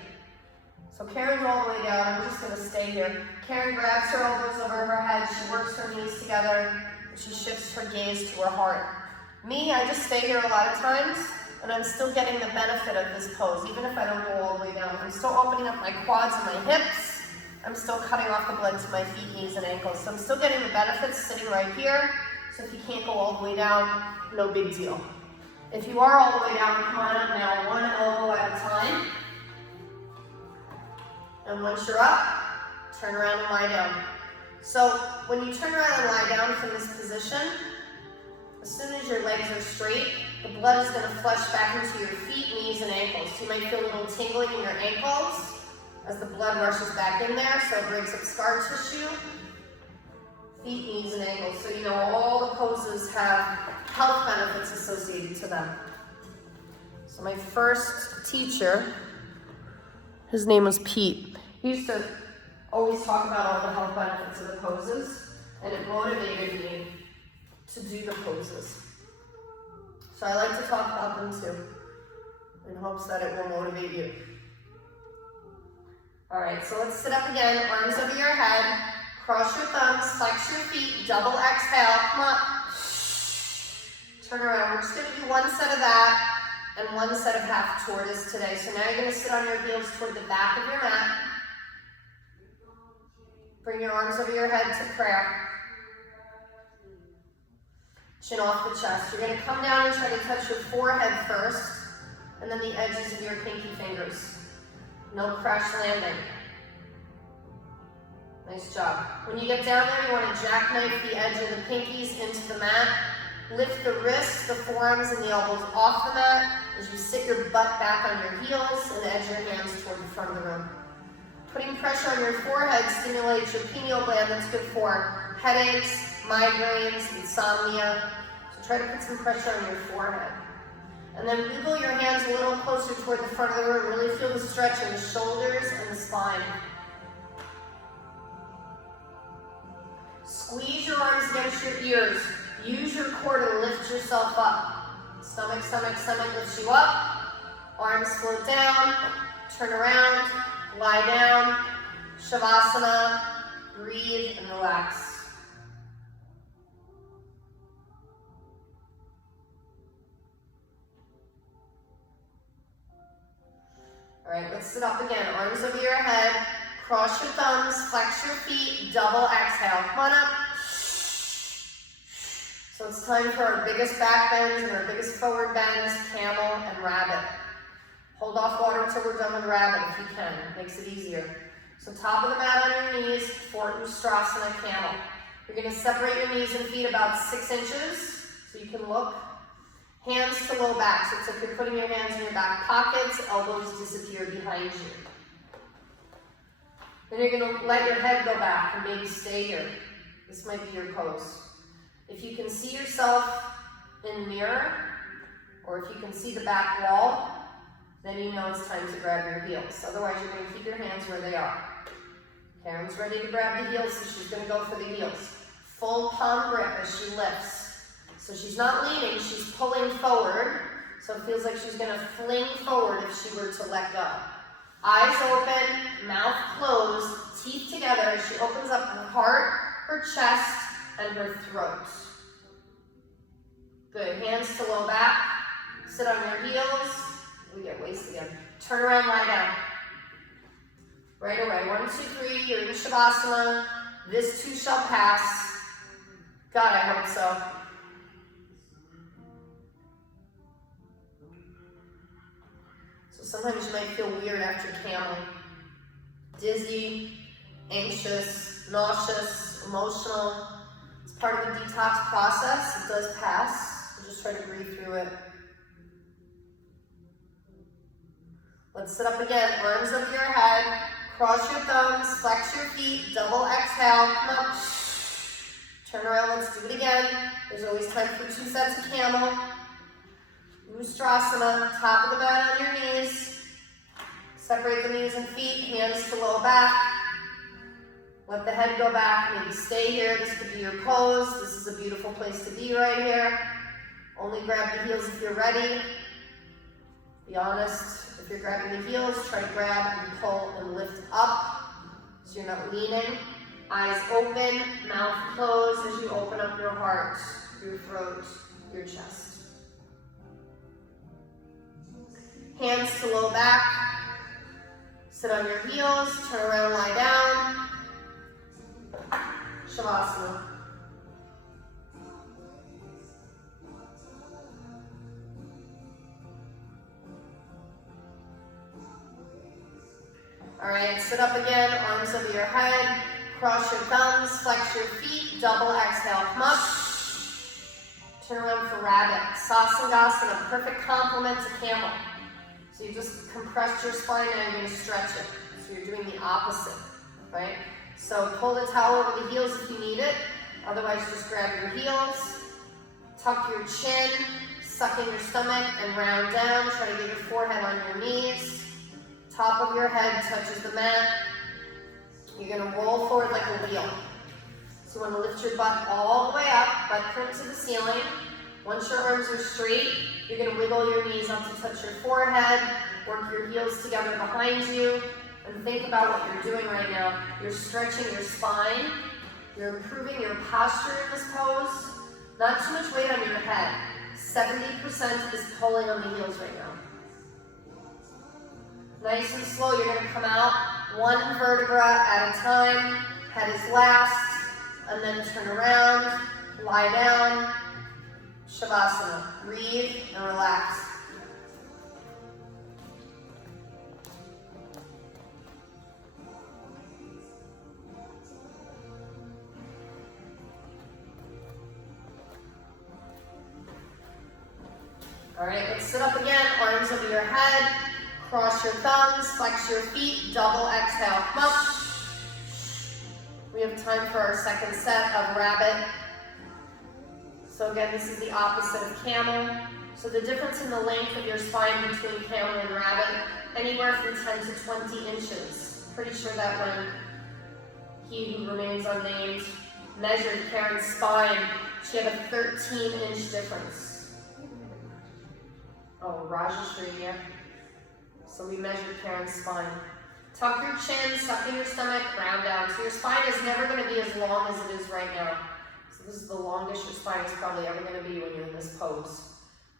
So Karen's all the way down. I'm just going to stay here. Karen grabs her elbows over her head. She works her knees together. She shifts her gaze to her heart. Me, I just stay here a lot of times, and I'm still getting the benefit of this pose, even if I don't go all the way down. I'm still opening up my quads and my hips. I'm still cutting off the blood to my feet, knees, and ankles. So I'm still getting the benefits sitting right here. So if you can't go all the way down, no big deal. If you are all the way down, come on up now, one elbow at a time. And once you're up, turn around and lie down. So when you turn around and lie down from this position, as soon as your legs are straight, the blood is going to flush back into your feet, knees, and ankles. So you might feel a little tingling in your ankles as the blood rushes back in there, so it breaks up scar tissue, feet, knees, and ankles. So you know all the poses have health benefits associated to them. So my first teacher, his name was Pete. He used to always talk about all the health benefits of the poses, and it motivated me to do the poses. So I like to talk about them too, in hopes that it will motivate you. All right, so let's sit up again, arms over your head, cross your thumbs, flex your feet, double exhale, come up. Turn around, we're just gonna do one set of that, and one set of half tortoise today. So now you're gonna sit on your heels toward the back of your mat. Bring your arms over your head to prayer. Chin off the chest. You're going to come down and try to touch your forehead first, and then the edges of your pinky fingers. No crash landing. Nice job. When you get down there, you want to jackknife the edge of the pinkies into the mat. Lift the wrists, the forearms, and the elbows off the mat as you sit your butt back on your heels and edge your hands toward the front of the room. Putting pressure on your forehead stimulates your pineal gland. That's good for headaches, migraines, insomnia. So try to put some pressure on your forehead. And then wiggle your hands a little closer toward the front of the room. Really feel the stretch in the shoulders and the spine. Squeeze your arms against your ears. Use your core to lift yourself up. Stomach, stomach, stomach lifts you up. Arms float down. Turn around. Lie down, Shavasana, breathe and relax. All right, let's sit up again. Arms over your head, cross your thumbs, flex your feet, double exhale. Come on up. So it's time for our biggest back bends and our biggest forward bends, camel and rabbit. Hold off water until we're done with rabbit if you can. It makes it easier. So top of the mat on your knees for Ustrasana camel. You're going to separate your knees and feet about 6 inches so you can look. Hands to low back. So it's like you're putting your hands in your back pockets, elbows disappear behind you. Then you're going to let your head go back and maybe stay here. This might be your pose. If you can see yourself in the mirror, or if you can see the back wall, then you know it's time to grab your heels. Otherwise, you're going to keep your hands where they are. Karen's ready to grab the heels, so she's going to go for the heels. Full palm grip as she lifts. So she's not leaning, she's pulling forward. So it feels like she's gonna fling forward if she were to let go. Eyes open, mouth closed, teeth together. She opens up her heart, her chest, and her throat. Good, hands to low back. Sit on your heels. We get waist again. Turn around, lie down. Right away, 1, 2, 3, you're in Shavasana. This too shall pass. God, I hope so. So sometimes you might feel weird after camel. Dizzy, anxious, nauseous, emotional. It's part of the detox process. It does pass. So just try to breathe through it. Let's sit up again. Arms over your head. Cross your thumbs. Flex your feet. Double exhale. Come up. Turn around. Let's do it again. There's always time for 2 sets of camel. Ustrasana. Top of the mat on your knees. Separate the knees and feet. Hands to low back. Let the head go back. Maybe stay here. This could be your pose. This is a beautiful place to be right here. Only grab the heels if you're ready. Be honest. If you're grabbing the heels, try to grab and pull and lift up so you're not leaning. Eyes open, mouth closed as you open up your heart, your throat, your chest. Hands to low back. Sit on your heels, turn around, lie down. Shavasana. All right, sit up again, arms over your head, cross your thumbs, flex your feet, double exhale, come up. Turn around for rabbit. Sasangasana, perfect complement to camel. So you just compress your spine and you're going to stretch it. So you're doing the opposite, right? So pull the towel over the heels if you need it. Otherwise, just grab your heels, tuck your chin, suck in your stomach, and round down. Try to get your forehead on your knees. Top of your head touches the mat. You're going to roll forward like a wheel. So you want to lift your butt all the way up, butt curl to the ceiling. Once your arms are straight, you're going to wiggle your knees up to touch your forehead, work your heels together behind you, and think about what you're doing right now. You're stretching your spine. You're improving your posture in this pose. Not too much weight on your head. 70% is pulling on the heels right now. Nice and slow, you're going to come out 1 vertebra at a time. Head is last, and then turn around, lie down. Shavasana. Breathe and relax. All right, let's sit up again, arms over your head. Cross your thumbs, flex your feet, double exhale, come up. We have time for our second set of rabbit. So again, this is the opposite of camel. So the difference in the length of your spine between camel and rabbit, anywhere from 10 to 20 inches. Pretty sure that when he who remains unnamed measured Karen's spine, she had a 13-inch difference. Oh, Rajashri here. So we measured Karen's spine. Tuck your chin, suck in your stomach, round down. So your spine is never going to be as long as it is right now. So this is the longest your spine is probably ever going to be when you're in this pose.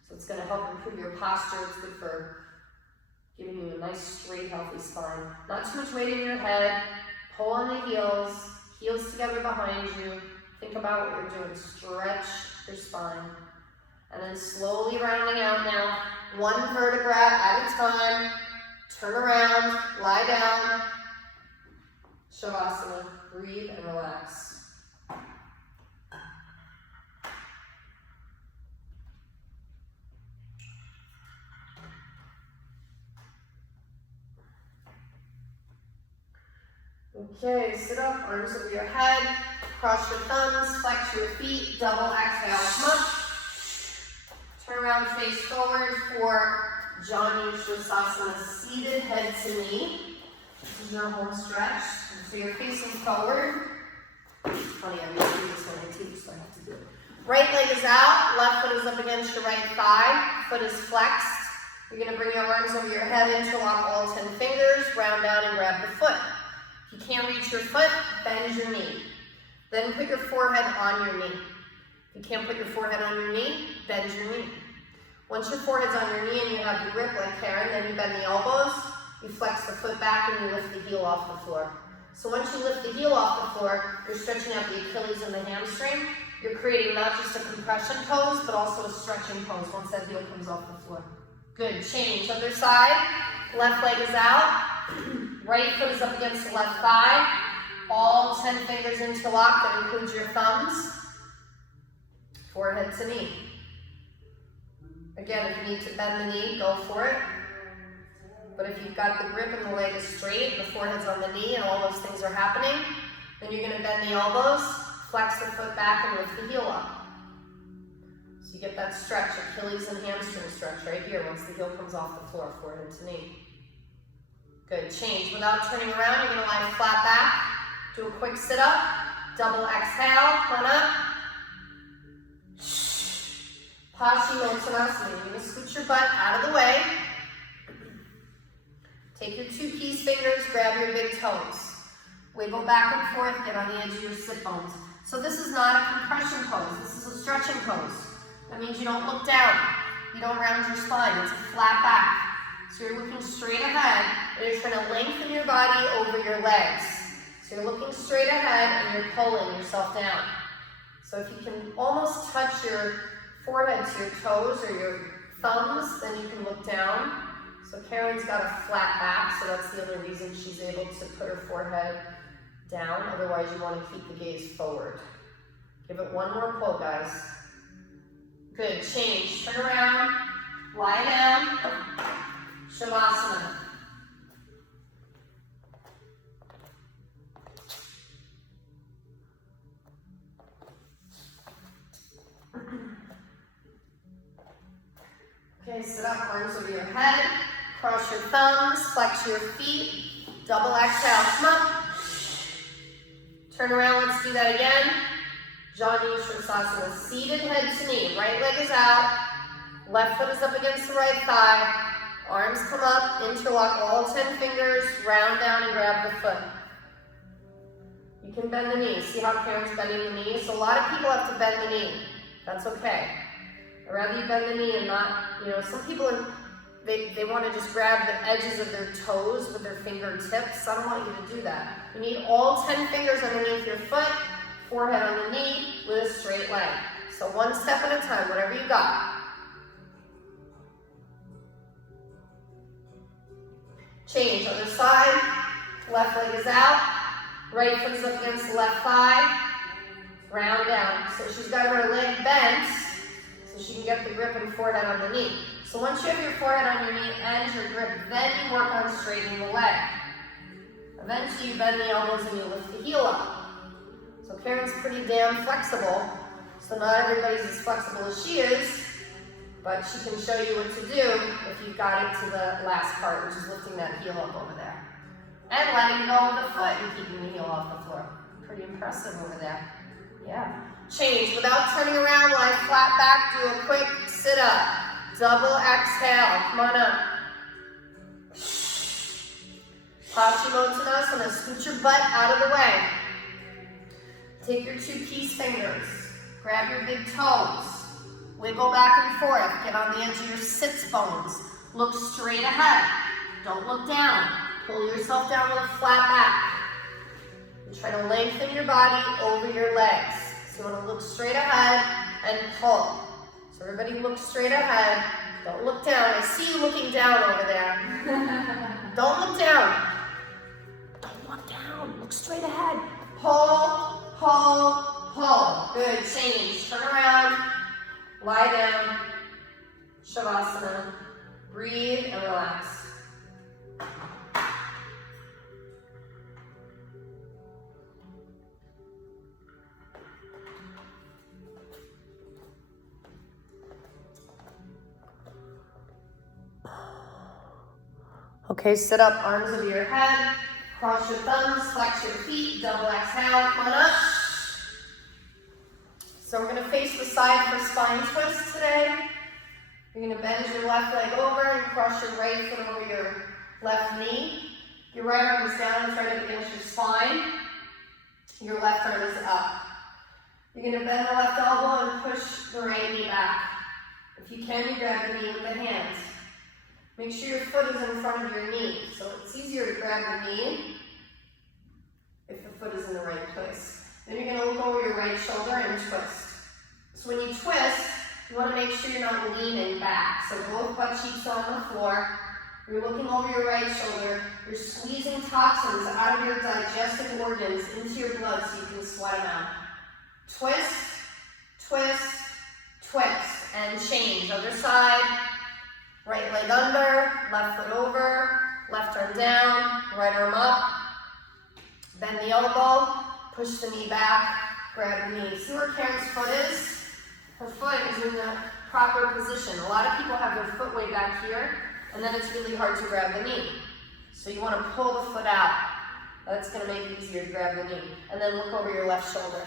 So it's going to help improve your posture. It's good for giving you a nice, straight, healthy spine. Not too much weight in your head. Pull on the heels. Heels together behind you. Think about what you're doing. Stretch your spine. And then slowly rounding out now. 1 vertebra at a time. Turn around, lie down. Shavasana. Breathe and relax. Okay, sit up, arms over your head. Cross your thumbs, flex your feet, double exhale, come up. Turn around, face forward for Janu Shavasana, seated head to knee. This is your home stretch. So you're facing forward. It's funny, I'm going to do this when I teach, so I have to do it. Right leg is out, left foot is up against your right thigh, foot is flexed. You're gonna bring your arms over your head, interlock all 10 fingers, round down and grab the foot. If you can't reach your foot, bend your knee. Then put your forehead on your knee. If you can't put your forehead on your knee, bend your knee. Once your forehead's on your knee and you have the grip like Karen, then you bend the elbows, you flex the foot back and you lift the heel off the floor. So once you lift the heel off the floor, you're stretching out the Achilles and the hamstring. You're creating not just a compression pose, but also a stretching pose once that heel comes off the floor. Good, change. Other side, left leg is out, right foot is up against the left thigh, all 10 fingers interlocked, that includes your thumbs, forehead to knee. Again, if you need to bend the knee, go for it. But if you've got the grip and the leg is straight, the forehead's on the knee, and all those things are happening, then you're going to bend the elbows, flex the foot back, and lift the heel up. So you get that stretch, Achilles and hamstring stretch right here once the heel comes off the floor, forehead to knee. Good, change. Without turning around, you're going to lie flat back, do a quick sit-up, double exhale, come up. Paschimottanasana. You're going to scoot your butt out of the way. Take your 2 peace fingers, grab your big toes. Wiggle back and forth, get on the edge of your sit bones. So this is not a compression pose, this is a stretching pose. That means you don't look down, you don't round your spine, it's a flat back. So you're looking straight ahead, and you're trying to lengthen your body over your legs. So you're looking straight ahead, and you're pulling yourself down. So if you can almost touch your forehead to your toes or your thumbs, then you can look down. So Karen's got a flat back, so that's the other reason she's able to put her forehead down. Otherwise, you want to keep the gaze forward. Give it one more pull, guys. Good, change. Turn around, lie down, Shavasana. Okay, sit up, arms over your head, cross your thumbs, flex your feet, double exhale, come up. Turn around, let's do that again. Janu Shavasana, seated head to knee, right leg is out, left foot is up against the right thigh, arms come up, interlock all 10 fingers, round down and grab the foot. You can bend the knee, see how Karen's bending the knee? So a lot of people have to bend the knee, that's okay. I'd rather you bend the knee and not, some people, they want to just grab the edges of their toes with their fingertips. I don't want you to do that. You need all 10 fingers underneath your foot, forehead on the knee with a straight leg. So one step at a time, whatever you got. Change, other side, left leg is out, right foot is up against the left thigh, round down. So she's got her leg bent, so she can get the grip and forehead on the knee. So once you have your forehead on your knee and your grip, then you work on straightening the leg. Eventually you bend the elbows and you lift the heel up. So Karen's pretty damn flexible, so not everybody's as flexible as she is, but she can show you what to do if you've got it to the last part, which is lifting that heel up over there. And letting go of the foot and keeping the heel off the floor. Pretty impressive over there. Yeah. Change. Without turning around, lie flat back, do a quick sit up. Double exhale. Come on up. Paschimottanasana. Scoot your butt out of the way. Take your 2 peace fingers. Grab your big toes. Wiggle back and forth. Get on the edge of your sits bones. Look straight ahead. Don't look down. Pull yourself down with a flat back. You try to lengthen your body over your legs. So you want to look straight ahead and pull. So everybody look straight ahead. Don't look down. I see you looking down over there. Don't look down. Don't look down. Look straight ahead. Pull, pull, pull. Good. Change. Turn around. Lie down. Shavasana. Breathe and relax. Okay, sit up, arms over your head, cross your thumbs, flex your feet, double exhale, come on up. So So we're gonna face the side for spine twist today. You're gonna bend your left leg over and cross your right foot over your left knee. Your right arm is down and try to against your spine. Your left arm is up. You're gonna bend the left elbow and push the right knee back. If you can, you grab the knee with the hands. Make sure your foot is in front of your knee. So it's easier to grab the knee if the foot is in the right place. Then you're gonna look over your right shoulder and twist. So when you twist, you wanna make sure you're not leaning back. So both butt cheeks are on the floor. You're looking over your right shoulder. You're squeezing toxins out of your digestive organs into your blood so you can sweat them out. Twist, twist, twist, and change. Other side, right leg under, left foot over, left arm down, right arm up. Bend the elbow, push the knee back, grab the knee. See where Karen's foot is? Her foot is in the proper position. A lot of people have their foot way back here, and then it's really hard to grab the knee. So you want to pull the foot out. That's going to make it easier to grab the knee. And then look over your left shoulder.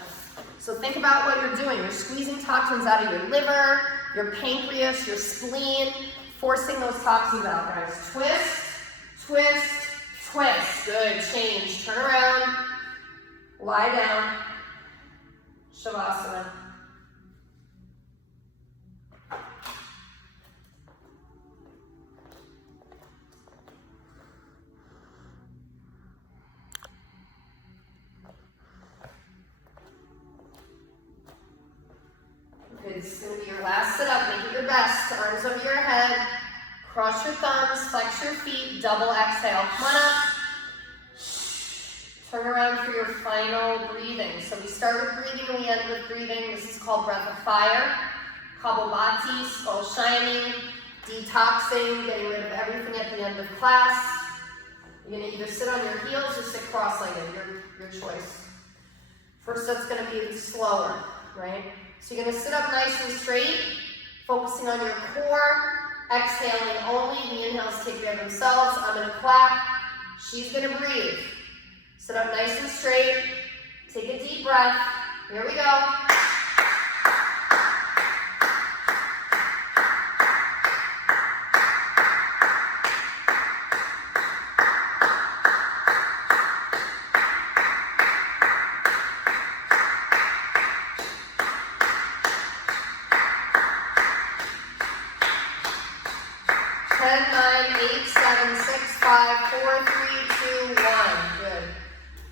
So think about what you're doing. You're squeezing toxins out of your liver, your pancreas, your spleen, forcing those toxins out, guys. Twist, twist, twist. Good. Change. Turn around. Lie down. Shavasana. Okay, this is going to be your last sit-up. Make it your best. Arms over your head. Cross your thumbs. Flex your feet. Double exhale. Come on up. Turn around for your final breathing. So we start with breathing and we end with breathing. This is called breath of fire. Kabobati, skull shining, detoxing, getting rid of everything at the end of class. You're going to either sit on your heels or sit cross-legged, your choice. First set's going to be slower, right? So you're going to sit up nice and straight, focusing on your core, exhaling only. The inhales take care of themselves. I'm going to clap. She's going to breathe. Sit up nice and straight. Take a deep breath. Here we go.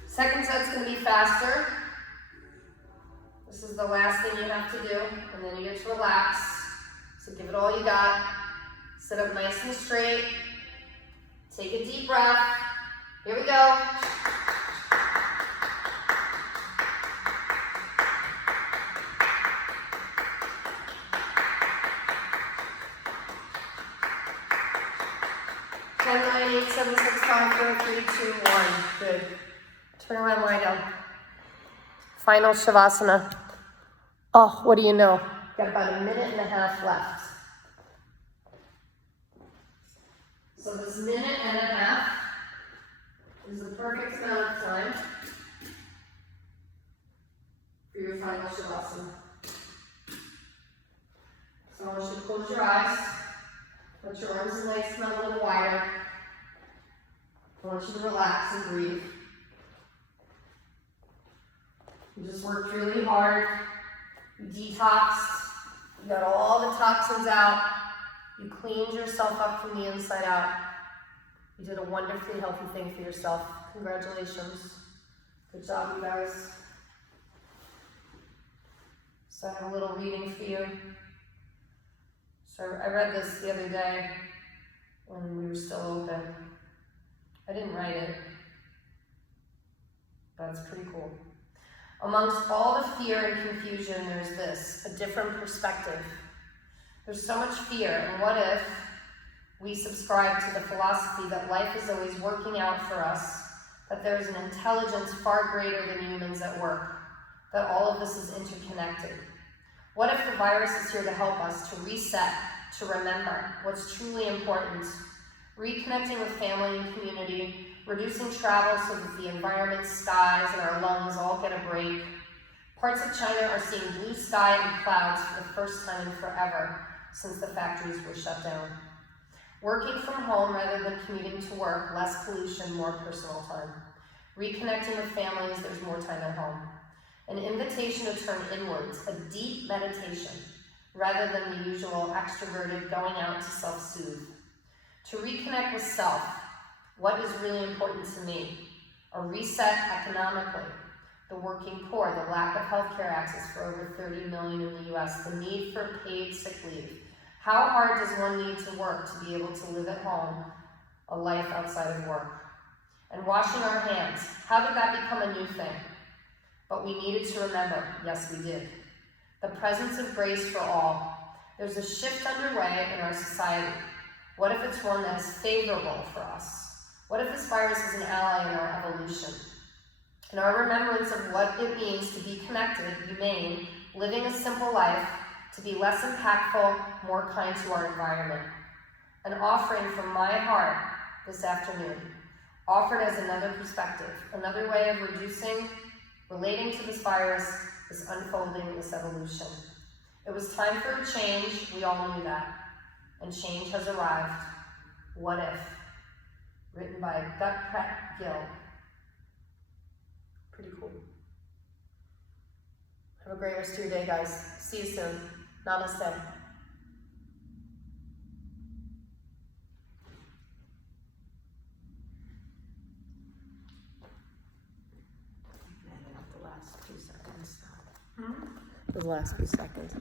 Second set's going to be faster. This is the last thing you have to do, and then you get to relax. So give it all you got. Sit up nice and straight. Take a deep breath. Here we go. Ten, 9, 8, 7, 6, 5, 4, 3, 2, 1. Good. Turn around, lie down. Final Shavasana. Oh, what do you know? Got about a minute and a half left. So this minute and a half is the perfect amount of time for your final Shavasana. So I want you to close your eyes. Let your arms and legs come out a little wider. I want you to relax and breathe. You just worked really hard. You detoxed. You got all the toxins out. You cleaned yourself up from the inside out. You did a wonderfully healthy thing for yourself. Congratulations. Good job, you guys. So I have a little reading for you. So I read this the other day when we were still open. I didn't write it, but it's pretty cool. Amongst all the fear and confusion, there's this, a different perspective. There's so much fear, and what if we subscribe to the philosophy that life is always working out for us, that there's an intelligence far greater than humans at work, that all of this is interconnected? What if the virus is here to help us to reset, to remember what's truly important, reconnecting with family and community, reducing travel so that the environment, skies, and our lungs all get a break, Parts of China are seeing blue sky and clouds for the first time in forever since the factories were shut down. Working from home rather than commuting to work, less pollution, more personal time. Reconnecting with families, there's more time at home. An invitation to turn inwards, a deep meditation, rather than the usual extroverted going out to self-soothe. To reconnect with self, what is really important to me? A reset economically, the working poor, the lack of healthcare access for over 30 million in the US, the need for paid sick leave. How hard does one need to work to be able to live at home, a life outside of work? And washing our hands, how did that become a new thing? But we needed to remember, yes we did. The presence of grace for all. There's a shift underway in our society. What if it's one that is favorable for us? What if this virus is an ally in our evolution? In our remembrance of what it means to be connected, humane, living a simple life, to be less impactful, more kind to our environment. An offering from my heart this afternoon, offered as another perspective, another way of reducing, relating to this virus, this unfolding, this evolution. It was time for a change, we all knew that, and change has arrived. What if? Written by Gut Gill. Pretty cool. Have a great rest of your day, guys. See you soon. Namaste. The last few seconds. The last few seconds.